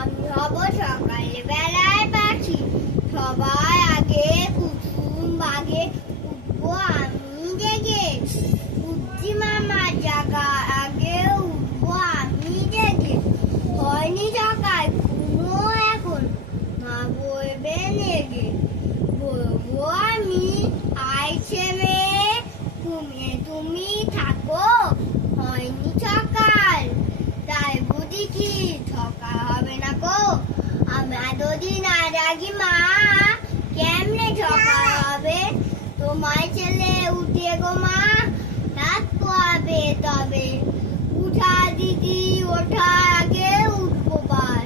আমি হব সকালে বেলায় পাখি, সবার আগে কুসুম বাগে উঠবো আমি জেগে, উঠছি মামার জাগা আগে উঠবো আমি জেগে, হয়নি সকাল ঘুমো এখন মা বলবে নেগে, বলবো আমি আইছে মেয়ে ঘুমিয়ে তুমি থাকো, হয়নি সকাল তাই বুঝি কি সকাল হবে না গো, আমরা যদি না জাগি মা কেমনে সকাল হবে, তোমার ছেলে উঠে গো মা রাত পাবে তবে, উঠা দিদি ওঠা আগে উঠবো বার,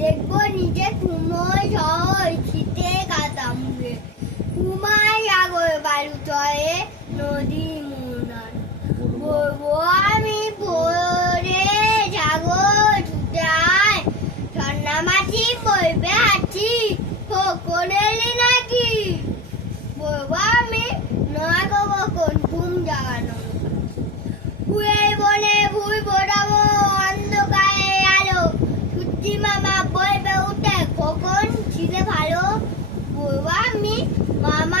দেখবো নিজে ঘুমোয় সহজ শীতে কাতা মুড়ে, ঘুমায় সাগর বালু চয়ে নদী মোহনার, বলবো আমি ভোরে সাগর ছুটে আয়, ঝর্ণা মাছি বলবে হাঁচি কখন এলি নাকি, বলবো আমি নয় গো কখন ঘুম জাগানো, ফুয়ে বনে ভুই ফোটাবো অন্ধকারে আলো, সূর্যি মামা বলবে উঠে কখন ছিলে ভালো, বলবো আমি মামা